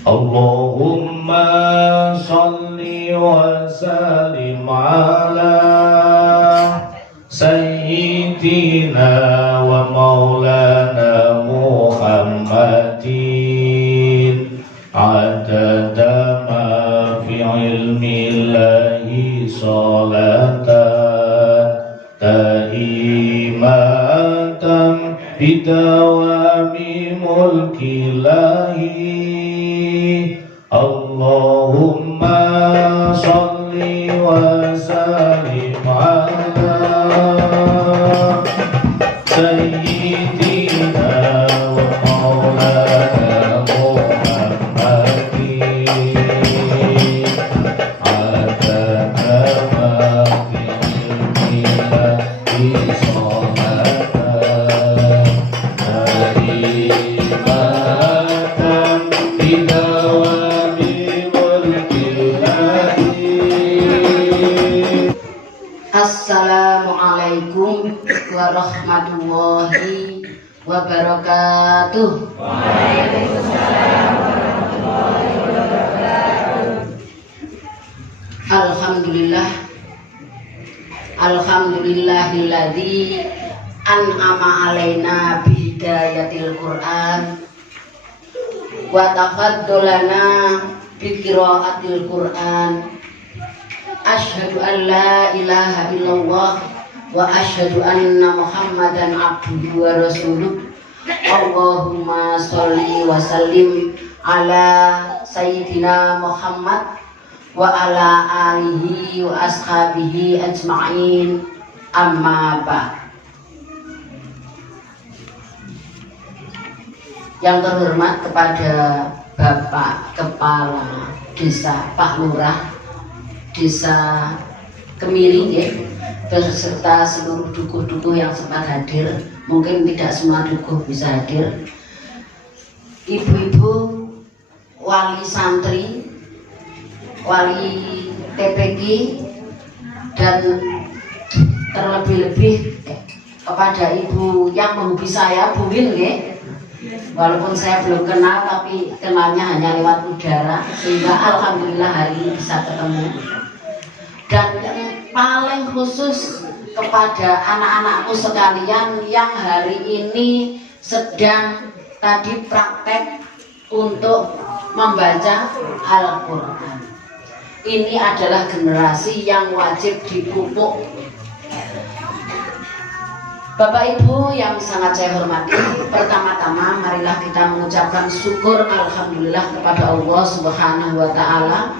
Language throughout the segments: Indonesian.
Allahumma salli wa sallim ala sayyidina wa maulana Muhammadin adada ma fi ilmillahi salatan tahimatan bidawami mulkillahi. Allahumma salli wa sallim ala sayyidina wa maulana Muhammadin adada ma fi ilmillahi salatan tahimatan bidawami mulkillahi. Assalamualaikum warahmatullahi wabarakatuh. Waalaikumsalam warahmatullahi wabarakatuh. Alhamdulillah, alhamdulillahilladzi an'ama alaina bihidayatil Qur'an wa tafaddalana bi qiraatil Qur'an. Asyhadu an la ilaha illallah wa asyhadu anna Muhammadan abduhu wa rasuluh. Allahumma sholli wa sallim ala sayyidina Muhammad wa ala alihi wa ashabihi ajma'in. Amma ba'd. Yang terhormat kepada Bapak Kepala Desa Pak Lurah Desa Kemiri ya, beserta seluruh dukuh-dukuh yang sempat hadir. Mungkin tidak semua dukuh bisa hadir. Ibu-ibu wali santri, wali TPG, dan terlebih-lebih kepada ibu yang menghobi saya, Bu Win ya. Walaupun saya belum kenal tapi kenalnya hanya lewat udara, sehingga alhamdulillah hari ini bisa ketemu. Dan yang paling khusus kepada anak-anakku sekalian yang hari ini sedang tadi praktek untuk membaca Al-Quran. Ini adalah generasi yang wajib dipupuk. Bapak Ibu yang sangat saya hormati, pertama-tama marilah kita mengucapkan syukur alhamdulillah kepada Allah Subhanahu wa Ta'ala,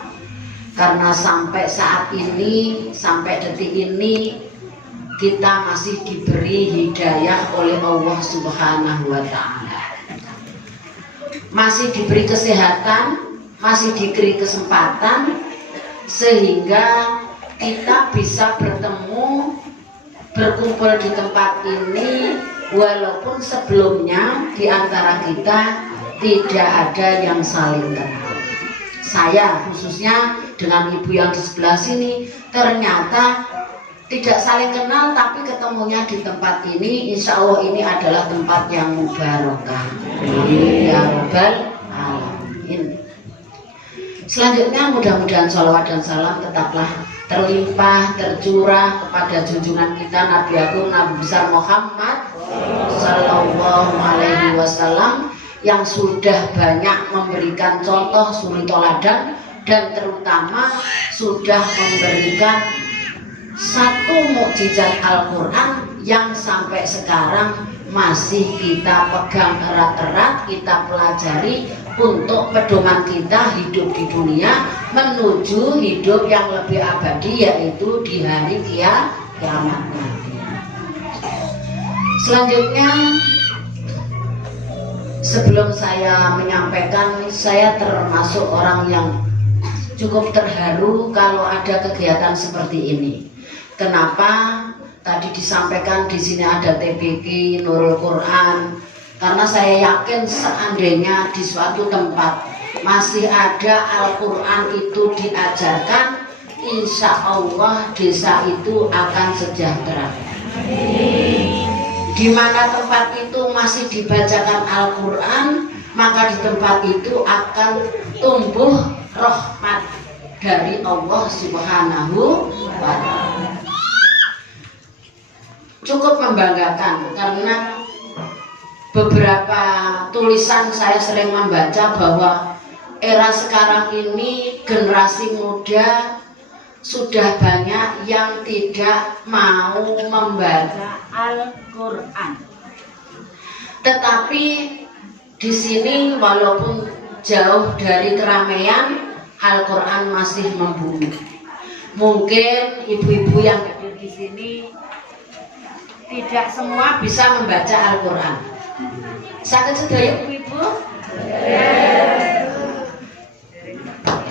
karena sampai saat ini, sampai detik ini kita masih diberi hidayah oleh Allah Subhanahu wa Ta'ala, masih diberi kesehatan, masih diberi kesempatan, sehingga kita bisa bertemu, berkumpul di tempat ini, walaupun sebelumnya di antara kita tidak ada yang saling kenal. Saya khususnya dengan ibu yang di sebelah sini ternyata tidak saling kenal, tapi ketemunya di tempat ini. Insya Allah ini adalah tempat yang mubarakah. Ya Rabbal Alamin. Selanjutnya mudah-mudahan sholawat dan salam tetaplah terlimpah, tercurah kepada junjungan kita Nabi Agung Nabi besar Muhammad Sallallahu Alaihi Wasallam, yang sudah banyak memberikan contoh suri toladan, dan terutama sudah memberikan satu mukjizat Al-Quran yang sampai sekarang masih kita pegang erat-erat, kita pelajari untuk pedoman kita hidup di dunia menuju hidup yang lebih abadi, yaitu di hari kiamat nanti. Selanjutnya, sebelum saya menyampaikan, saya termasuk orang yang cukup terharu kalau ada kegiatan seperti ini. Kenapa? Tadi disampaikan di sini ada TPG Nurul Quran, karena saya yakin seandainya di suatu tempat masih ada Al-Quran itu diajarkan, insya Allah desa itu akan sejahtera. Di mana tempat itu masih dibacakan Al-Quran, maka di tempat itu akan tumbuh rahmat dari Allah Subhanahu wa Ta'ala. Cukup membanggakan karena beberapa tulisan saya sering membaca bahwa era sekarang ini generasi muda sudah banyak yang tidak mau membaca Al-Quran. Tetapi di sini walaupun jauh dari keramaian, Al-Quran masih membumi. Mungkin ibu-ibu yang hadir di sini tidak semua bisa membaca Al-Quran. Sakit sedaya ibu-ibu?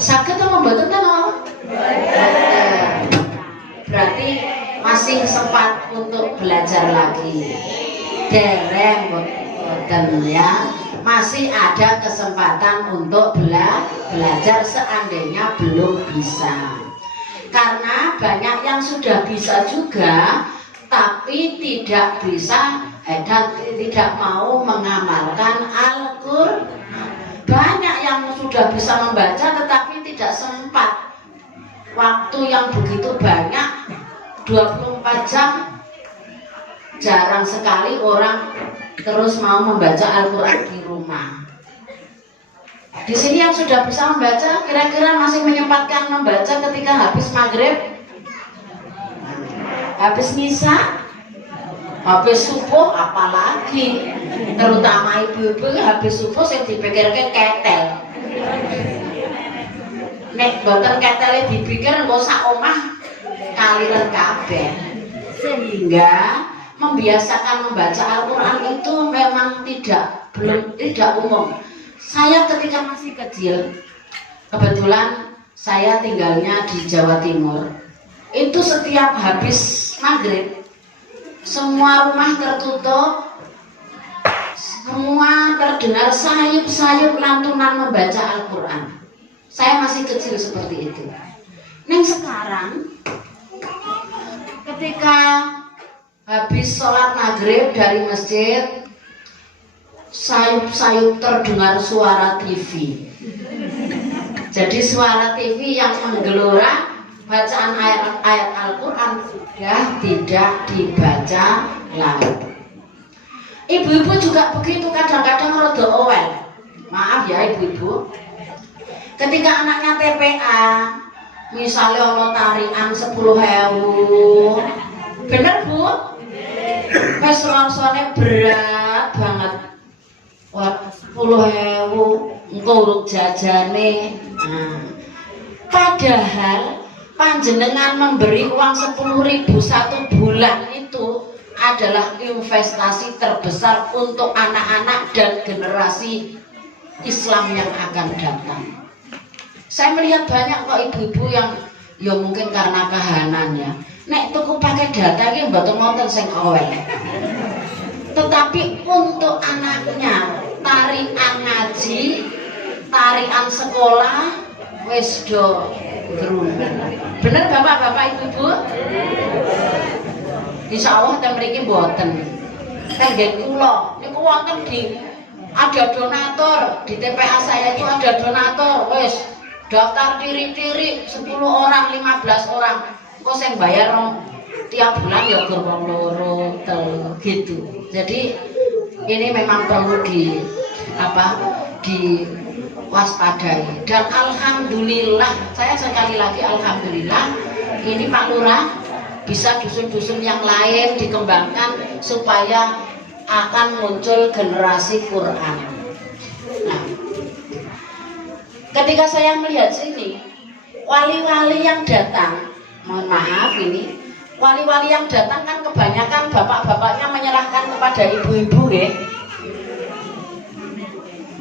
Sakit atau membantu kan? Berarti masih sempat untuk belajar lagi. Dereng boten ya. Masih ada kesempatan untuk belajar seandainya belum bisa. Karena banyak yang sudah bisa juga tapi tidak bisa dan tidak mau mengamalkan Al-Quran. Banyak yang sudah bisa membaca tetapi tidak sempat. Waktu yang begitu banyak, 24 jam, jarang sekali orang terus mau membaca Al-Quran di rumah. Di sini yang sudah bisa membaca, kira-kira masih menyempatkan membaca ketika habis maghrib, habis misa, habis subuh, apalagi terutama ibu-ibu habis subuh yang dipikirkan ketel. Nek boten ketele dipikir engko sak omah kaliren kabeh. Sehingga membiasakan membaca Al-Quran itu memang tidak umum. Saya ketika masih kecil, kebetulan saya tinggalnya di Jawa Timur. Itu setiap habis maghrib, semua rumah tertutup, semua terdengar sayup-sayup lantunan membaca Al-Quran. Saya masih kecil seperti itu. Neng sekarang, ketika habis sholat maghrib dari masjid, sayup-sayup terdengar suara TV. Jadi suara TV yang menggelora bacaan ayat-ayat Al-Quran sudah tidak dibaca lagi. Ibu-ibu juga begitu, kadang-kadang rada owel. Maaf ya ibu-ibu. Ketika anaknya TPA, misalnya ono tarian 10.000, bener bu? Wes rongsone berat banget. Wah 10.000, engko urut jajane. Padahal panjenengan memberi uang 10.000 satu bulan itu adalah investasi terbesar untuk anak-anak dan generasi Islam yang akan datang. Saya melihat banyak kok ibu-ibu yang ya mungkin karena kahanannya nek tuku pakai data iki mboten wonten sing owel. Tetapi untuk anaknya tarian ngaji, tarian sekolah wis do gerungan. Bener Bapak-bapak Ibu-ibu? Insya Allah ten mriki mboten. Tenggen kula niku wonten ada donatur di TPA saya itu ada donatur wis daftar tiri-tiri 10 orang 15 orang kok sing bayar tiap bulan ya gerbong loro gitu. Jadi ini memang perlu diwaspadai dan alhamdulillah saya sekali lagi alhamdulillah ini Pak Lurah bisa dusun-dusun yang lain dikembangkan supaya akan muncul generasi Quran. Nah, ketika saya melihat sini, wali-wali yang datang, mohon maaf ini, wali-wali yang datang kan kebanyakan bapak-bapaknya menyerahkan kepada ibu-ibu ya.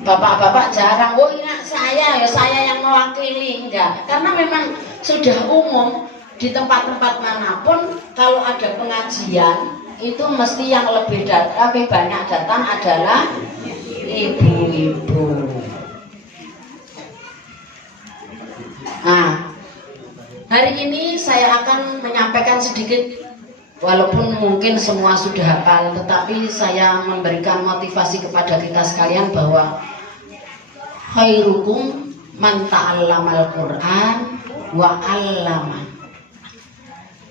Bapak-bapak jarang, oh ini saya yang mewakili, enggak. Karena memang sudah umum di tempat-tempat manapun kalau ada pengajian itu mesti yang lebih banyak datang adalah ibu-ibu. Nah, hari ini saya akan menyampaikan sedikit, walaupun mungkin semua sudah hafal, tetapi saya memberikan motivasi kepada kita sekalian bahwa khairukum man ta'allamal Qur'an wa 'allama.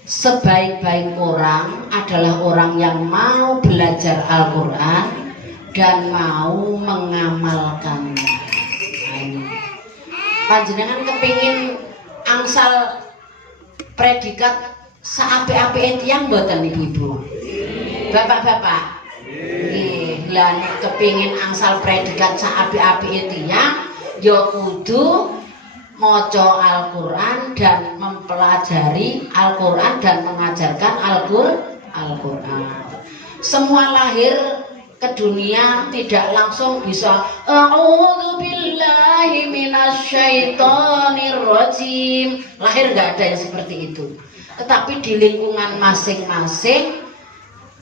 Sebaik-baik orang adalah orang yang mau belajar Al-Qur'an dan mau mengamalkannya. Nah, ini. Panjenengan kepingin angsal predikat saapi-api tiyang mboten ibu-ibu? Bapak-bapak. Nggih, lan kepingin angsal predikat saapi-api tiyang ya kudu maca Al-Qur'an dan mempelajari Al-Qur'an dan mengajarkan Al-Qur'an. Semua lahir ke dunia tidak langsung bisa a'udzubillahi minasyaitonirrajim. Lahir nggak ada yang seperti itu. Tetapi di lingkungan masing-masing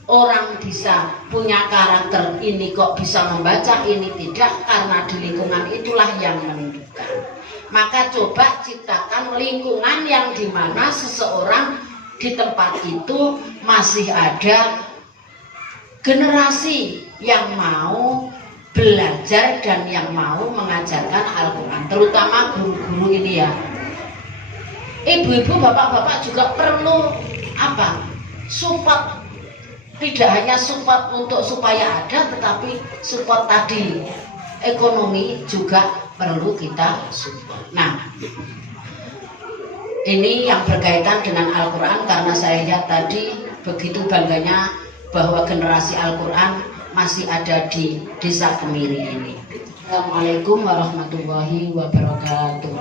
orang bisa punya karakter, ini kok bisa membaca, ini tidak, karena di lingkungan itulah yang menentukan. Maka coba ciptakan lingkungan yang dimana seseorang di tempat itu masih ada generasi yang mau belajar dan yang mau mengajarkan Al-Quran, terutama guru-guru ini ya. Ibu-ibu, bapak-bapak juga perlu apa? Support. Tidak hanya support untuk supaya ada, tetapi support tadi ekonomi juga perlu kita support. Nah, ini yang berkaitan dengan Al-Quran, karena saya lihat tadi begitu bangganya bahwa generasi Al-Quran masih ada di Desa Kemiri ini. Assalamualaikum warahmatullahi wabarakatuh.